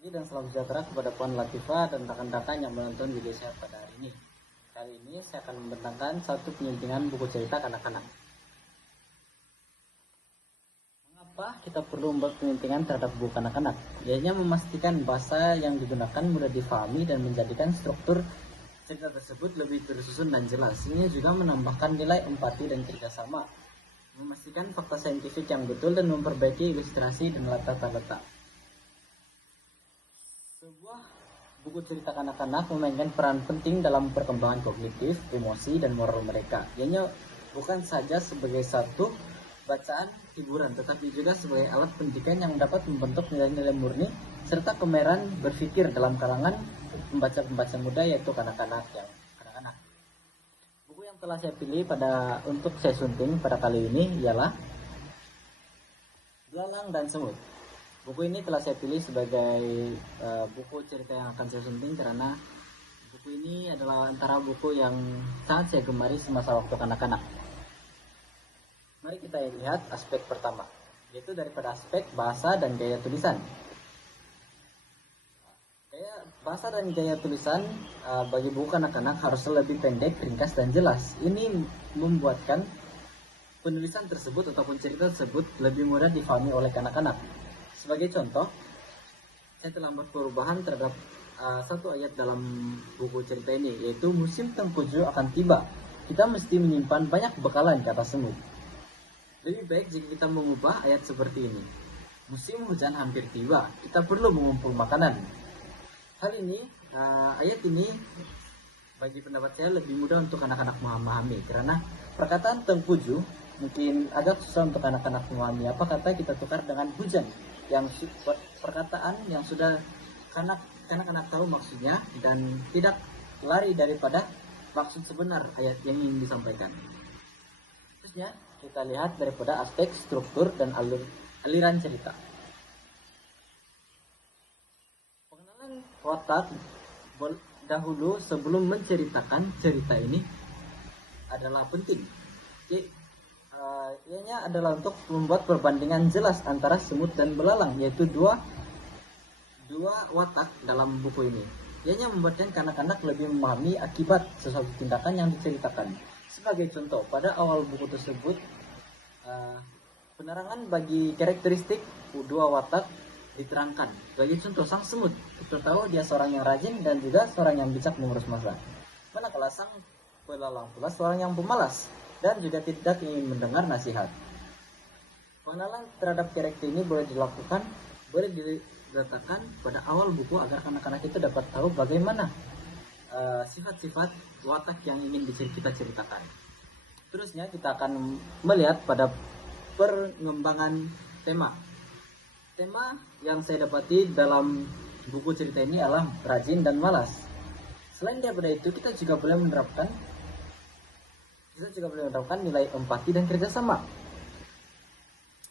Pagi dan salam sejahtera kepada Puan Latifah dan rekan-rekan yang menonton video saya pada hari ini. Kali ini saya akan membentangkan satu penyuntingan buku cerita kanak-kanak. Mengapa kita perlu membuat penyuntingan terhadap buku kanak-kanak? Ianya memastikan bahasa yang digunakan mudah difahami dan menjadikan struktur cerita tersebut lebih tersusun dan jelas. Ini juga menambahkan nilai empati dan kerjasama, memastikan fakta saintifik yang betul dan memperbaiki ilustrasi dan tata letak. Sebuah buku cerita kanak-kanak memainkan peran penting dalam perkembangan kognitif, emosi, dan moral mereka. Ianya bukan saja sebagai satu bacaan hiburan, tetapi juga sebagai alat pendidikan yang dapat membentuk nilai-nilai murni serta kemerahan berpikir dalam kalangan pembaca-pembaca muda, yaitu kanak-kanak. Buku yang telah saya pilih untuk saya sunting pada kali ini ialah Belalang dan Semut. Buku ini telah saya pilih sebagai buku cerita yang akan saya sunting karena buku ini adalah antara buku yang sangat saya gemari semasa waktu kanak-kanak. Mari kita lihat aspek pertama, yaitu daripada aspek bahasa dan gaya tulisan. Bahasa dan gaya tulisan bagi buku kanak-kanak harus lebih pendek, ringkas, dan jelas. Ini membuatkan penulisan tersebut ataupun cerita tersebut lebih mudah difahami oleh kanak-kanak. Sebagai contoh, saya telah membuat perubahan terhadap satu ayat dalam buku cerita ini, yaitu musim tengkujuh akan tiba. Kita mesti menyimpan banyak bekalan, kata semut. Lebih baik jika kita mengubah ayat seperti ini. Musim hujan hampir tiba, kita perlu mengumpul makanan. Hal ini, ayat ini bagi pendapat saya lebih mudah untuk anak-anak memahami, karena perkataan tengkujuh mungkin agak susah untuk anak-anak memahami. Apa kata kita tukar dengan hujan, yang perkataan yang sudah kanak-kanak tahu maksudnya dan tidak lari daripada maksud sebenar ayat yang ingin disampaikan. Terusnya kita lihat daripada aspek struktur dan aliran cerita. Pengenalan watak dahulu sebelum menceritakan cerita ini adalah penting. Ianya adalah untuk membuat perbandingan jelas antara semut dan belalang, yaitu dua watak dalam buku ini. Ianya membuatkan kanak-kanak lebih memahami akibat sesuatu tindakan yang diceritakan. Sebagai contoh, pada awal buku tersebut penerangan bagi karakteristik dua watak diterangkan. Bagi contoh, sang semut, kita tahu dia seorang yang rajin dan juga seorang yang bijak mengurus masa. Manakala sang belalang pula seorang yang pemalas dan juga tidak ingin mendengar nasihat. Pengenalan terhadap karakter ini boleh diletakkan pada awal buku agar anak-anak itu dapat tahu bagaimana sifat-sifat watak yang ingin kita ceritakan. Terusnya kita akan melihat pada pengembangan tema. Tema yang saya dapati dalam buku cerita ini adalah rajin dan malas. Selain daripada itu, kita juga boleh menerapkan nilai empati dan kerjasama.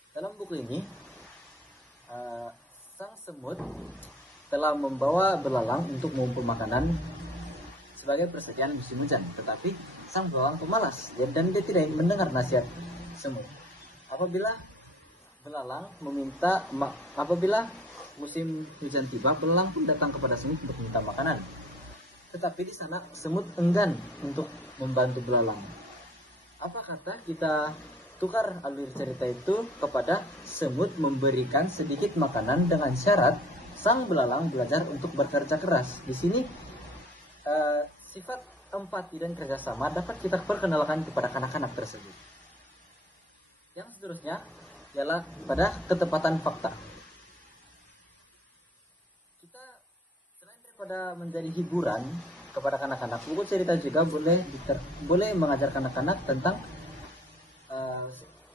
Dalam buku ini, sang semut telah membawa belalang untuk mengumpul makanan sebagai persediaan musim hujan. Tetapi sang belalang pemalas dan dia tidak mendengar nasihat semut. Apabila musim hujan tiba, belalang pun datang kepada semut untuk meminta makanan. Tetapi di sana semut enggan untuk membantu belalang. Apa kata kita tukar alur cerita itu kepada semut memberikan sedikit makanan dengan syarat sang belalang belajar untuk bekerja keras. Di sini sifat empati dan kerjasama dapat kita perkenalkan kepada kanak-kanak tersebut. Yang seterusnya ialah pada ketepatan fakta. Kita selain daripada menjadi hiburan kepada kanak-kanak, buku cerita juga boleh mengajarkan anak-anak tentang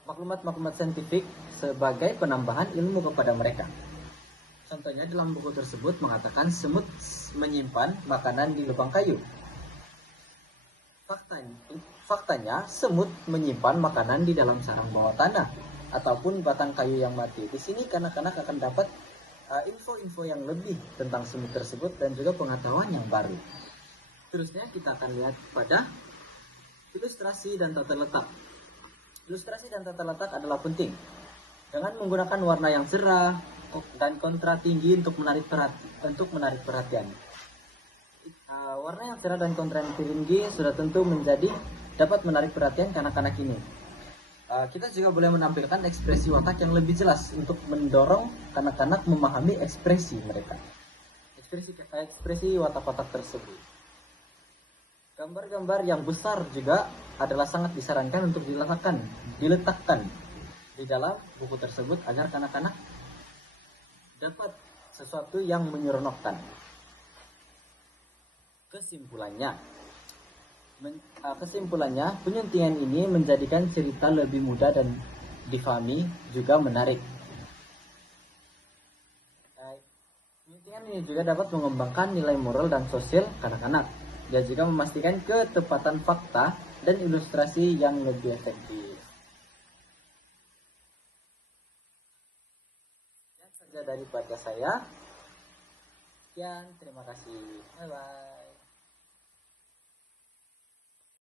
maklumat-maklumat saintifik sebagai penambahan ilmu kepada mereka. Contohnya dalam buku tersebut mengatakan semut menyimpan makanan di lubang kayu. Faktanya semut menyimpan makanan di dalam sarang bawah tanah ataupun batang kayu yang mati. Di sini kanak-kanak akan dapat info-info yang lebih tentang semut tersebut dan juga pengetahuan yang baru. Terusnya kita akan lihat pada ilustrasi dan tata letak. Ilustrasi dan tata letak adalah penting. Dengan menggunakan warna yang cerah, dan kontra tinggi untuk menarik perhatian. Warna yang cerah dan kontra yang tinggi sudah tentu dapat menarik perhatian kanak-kanak ini. Kita juga boleh menampilkan ekspresi watak yang lebih jelas untuk mendorong kanak-kanak memahami ekspresi mereka. Ekspresi watak-watak tersebut. Gambar-gambar yang besar juga adalah sangat disarankan untuk diletakkan di dalam buku tersebut agar kanak-kanak dapat sesuatu yang menyeronokkan. Kesimpulannya, penyuntingan ini menjadikan cerita lebih mudah dan difahami, juga menarik. Penyuntingan ini juga dapat mengembangkan nilai moral dan sosial kanak-kanak, dan juga memastikan ketepatan fakta dan ilustrasi yang lebih efektif. Sekian saja daripada saya. Sekian, terima kasih. Bye-bye.